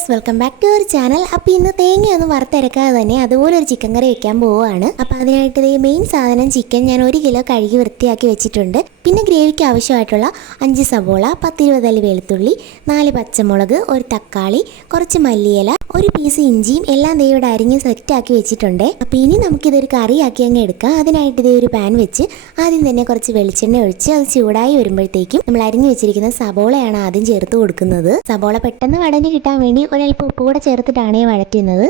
Viewers, welcome back to our channel. അപ്പോൾ ഇന്ന് തേങ്ങയൊന്നും വറുത്തരക്കാതെ തന്നെ അതുപോലെ ഒരു ചിക്കൻ കറി വെക്കാൻ പോവുകയാണ്. അപ്പോൾ അതിനായിട്ട് മെയിൻ സാധനം ചിക്കൻ ഞാൻ 1 കിലോ കഴുകി വൃത്തിയാക്കി വെച്ചിട്ടുണ്ട്. പിന്നെ ഗ്രേവിക്ക് ആവശ്യമായിട്ടുള്ള 5 സവോള, 10-20 അല്ലി വെളുത്തുള്ളി, 4 പച്ചമുളക്, 1 തക്കാളി, കുറച്ച് മല്ലിയില, 1 പീസ് ഇഞ്ചിയും എല്ലാം ഇവിടെ അരിഞ്ഞ് സെറ്റാക്കി വെച്ചിട്ടുണ്ട്. അപ്പോൾ ഇനി നമുക്കിതൊരു കറിയാക്കി അങ്ങ് എടുക്കാം. അതിനായിട്ട് ഒരു പാൻ വെച്ച് ആദ്യം തന്നെ കുറച്ച് വെളിച്ചെണ്ണ ഒഴിച്ച് അത് ചൂടായി വരുമ്പോഴത്തേക്കും നമ്മൾ അരിഞ്ഞു വെച്ചിരിക്കുന്ന സവോളയാണ് ആദ്യം ചേർത്ത് കൊടുക്കുന്നത്. സവോള പെട്ടെന്ന് വടഞ്ഞ് കിട്ടാൻ വേണ്ടി ഒരൽപ്പം ഉപ്പ് കൂടെ ചേർത്തിട്ടാണ് വഴറ്റുന്നത്.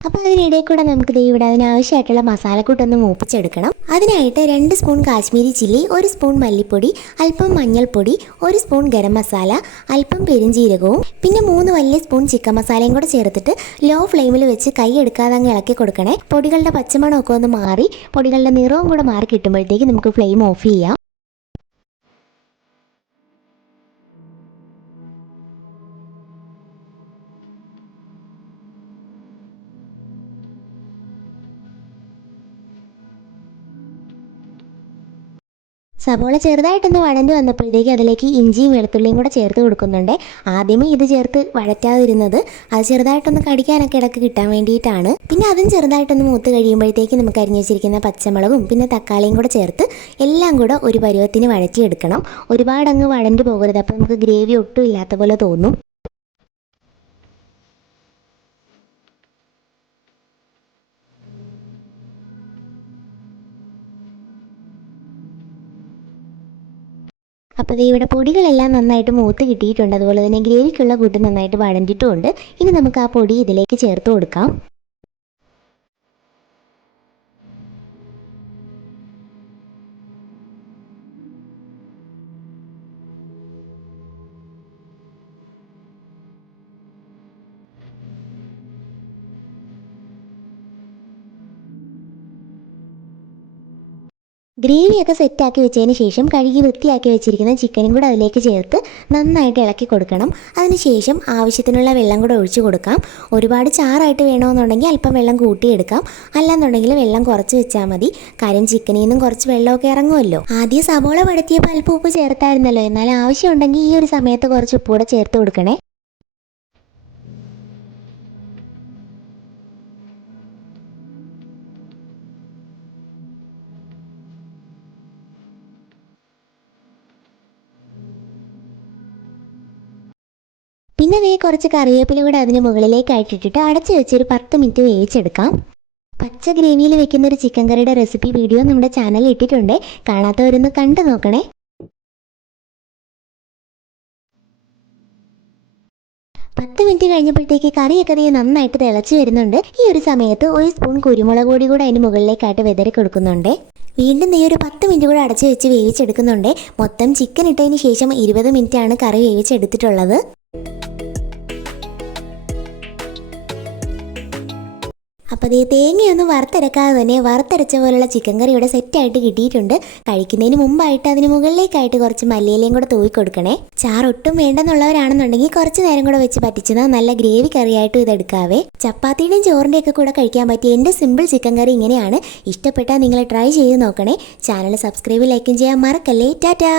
അപ്പോൾ അതിനിടയിൽ കൂടെ നമുക്ക് ഇവിടെ അതിനാവശ്യമായിട്ടുള്ള മസാലക്കൂട്ടൊന്ന് മൂപ്പിച്ചെടുക്കണം. അതിനായിട്ട് 2 സ്പൂൺ കാശ്മീരി ചില്ലി, 1 സ്പൂൺ മല്ലിപ്പൊടി, അല്പം മഞ്ഞൾപ്പൊടി, 1 സ്പൂൺ ഗരം മസാല, അല്പം പെരുംജീരകവും പിന്നെ 3 വലിയ സ്പൂൺ ചിക്കൻ മസാലയും കൂടെ ചേർത്തിട്ട് ലോ ഫ്ലെയിമിൽ വെച്ച് കൈ എടുക്കാതെ അങ്ങ് ഇളക്കി കൊടുക്കണേ. പൊടികളുടെ പച്ചമണമൊക്കെ ഒന്ന് മാറി പൊടികളുടെ നിറവും കൂടെ മാറി കിട്ടുമ്പോഴത്തേക്ക് നമുക്ക് ഫ്ലെയിം ഓഫ് ചെയ്യാം. സവോള ചെറുതായിട്ടൊന്ന് വഴണ്ട് വന്നപ്പോഴത്തേക്ക് അതിലേക്ക് ഇഞ്ചിയും വെളുത്തുള്ളിയും കൂടെ ചേർത്ത് കൊടുക്കുന്നുണ്ട്. ആദ്യമേ ഇത് ചേർത്ത് വഴറ്റാതിരുന്നത് അത് ചെറുതായിട്ടൊന്ന് കടിക്കാനൊക്കെ ഇടയ്ക്ക് കിട്ടാൻ വേണ്ടിയിട്ടാണ്. പിന്നെ അതും ചെറുതായിട്ടൊന്ന് മൂത്ത് കഴിയുമ്പോഴത്തേക്ക് നമുക്ക് അരിഞ്ഞു വെച്ചിരിക്കുന്ന പച്ചമുളകും പിന്നെ തക്കാളിയും കൂടെ ചേർത്ത് എല്ലാം കൂടെ ഒരു പരുവത്തിന് വഴറ്റിയെടുക്കണം. ഒരുപാട് അങ്ങ് വഴണ്ട് പോകരുത്, അപ്പോൾ നമുക്ക് ഗ്രേവി ഒട്ടും ഇല്ലാത്ത പോലെ തോന്നും. അപ്പോൾ ഇവിടെ പൊടികളെല്ലാം നന്നായിട്ട് മൂത്ത് കിട്ടിയിട്ടുണ്ട്. അതുപോലെ തന്നെ ഗ്രേവിക്കുള്ള കൂട്ട് നന്നായിട്ട് വഴണ്ടിട്ടുമുണ്ട്. ഇനി നമുക്ക് ആ പൊടി ഇതിലേക്ക് ചേർത്ത് കൊടുക്കാം. ഗ്രേവിയൊക്കെ സെറ്റാക്കി വെച്ചതിന് ശേഷം കഴുകി വൃത്തിയാക്കി വെച്ചിരിക്കുന്ന ചിക്കനും കൂടെ അതിലേക്ക് ചേർത്ത് നന്നായിട്ട് ഇളക്കി കൊടുക്കണം. അതിനുശേഷം ആവശ്യത്തിനുള്ള വെള്ളം കൂടെ ഒഴിച്ചു കൊടുക്കാം. ഒരുപാട് ചാറായിട്ട് വേണമെന്നുണ്ടെങ്കിൽ അല്പം വെള്ളം കൂട്ടിയെടുക്കാം, അല്ലാന്നുണ്ടെങ്കിൽ വെള്ളം കുറച്ച് വെച്ചാൽ മതി. കാര്യം ചിക്കനിൽ നിന്നും കുറച്ച് വെള്ളമൊക്കെ ഇറങ്ങുമല്ലോ. ആദ്യം സവോള വഴറ്റിയപ്പോൾ അല്പം ഉപ്പ് ചേർത്തായിരുന്നല്ലോ, എന്നാൽ ആവശ്യമുണ്ടെങ്കിൽ ഈ ഒരു സമയത്ത് കുറച്ച് ഉപ്പ് കൂടെ ചേർത്ത് കൊടുക്കണേ. പിന്നെ കുറച്ച് കറിവേപ്പില കൂടെ അതിന് മുകളിലേക്ക് ഇട്ടിട്ട് അടച്ചു വെച്ചൊരു 10 മിനിറ്റ് വേവിച്ചെടുക്കാം. പച്ച ഗ്രേവിയിൽ വെക്കുന്ന ഒരു ചിക്കൻ കറിയുടെ റെസിപ്പി വീഡിയോ നമ്മുടെ ചാനലിൽ ഇട്ടിട്ടുണ്ട്. കാണാത്തവരൊന്ന് കണ്ടു നോക്കണേ. 10 മിനിറ്റ് കഴിഞ്ഞപ്പോഴത്തേക്ക് കറിയൊക്കെ നന്നായിട്ട് തിളച്ച് വരുന്നുണ്ട്. ഈ ഒരു സമയത്ത് 1 സ്പൂൺ കുരുമുളക് പൊടി കൂടെ അതിന് മുകളിലേക്കായിട്ട് വിതറി കൊടുക്കുന്നുണ്ട്. വീണ്ടും ഒരു 10 മിനിറ്റ് കൂടെ അടച്ചു വെച്ച് വേവിച്ചെടുക്കുന്നുണ്ട്. മൊത്തം ചിക്കൻ ഇട്ടതിന് ശേഷം 20 മിനിറ്റാണ് കറി വേവിച്ചെടുത്തിട്ടുള്ളത്. അപ്പോൾ തേങ്ങയൊന്നും വറുത്തരക്കാതെ തന്നെ വറുത്തരച്ച പോലുള്ള ചിക്കൻ കറി ഇവിടെ സെറ്റായിട്ട് കിട്ടിയിട്ടുണ്ട്. കഴിക്കുന്നതിന് മുമ്പായിട്ട് അതിന് മുകളിലേക്കായിട്ട് കുറച്ച് മല്ലിയിലയും കൂടെ തൂവി കൊടുക്കണേ. ചാറൊട്ടും വേണ്ടെന്നുള്ളവരാണെന്നുണ്ടെങ്കിൽ കുറച്ച് നേരം കൂടെ വെച്ച് പറ്റിച്ചെന്നാൽ നല്ല ഗ്രേവി കറിയായിട്ടും ഇതെടുക്കാവേ. ചപ്പാത്തിയുടെയും ചോറിൻ്റെയും ഒക്കെ കൂടെ കഴിക്കാൻ പറ്റിയ എൻ്റെ സിമ്പിൾ ചിക്കൻ കറി ഇങ്ങനെയാണ്. ഇഷ്ടപ്പെട്ടാൽ നിങ്ങൾ ട്രൈ ചെയ്ത് നോക്കണേ. ചാനൽ സബ്സ്ക്രൈബ് ലൈക്കും ചെയ്യാൻ മറക്കല്ലേ. ടാറ്റാ.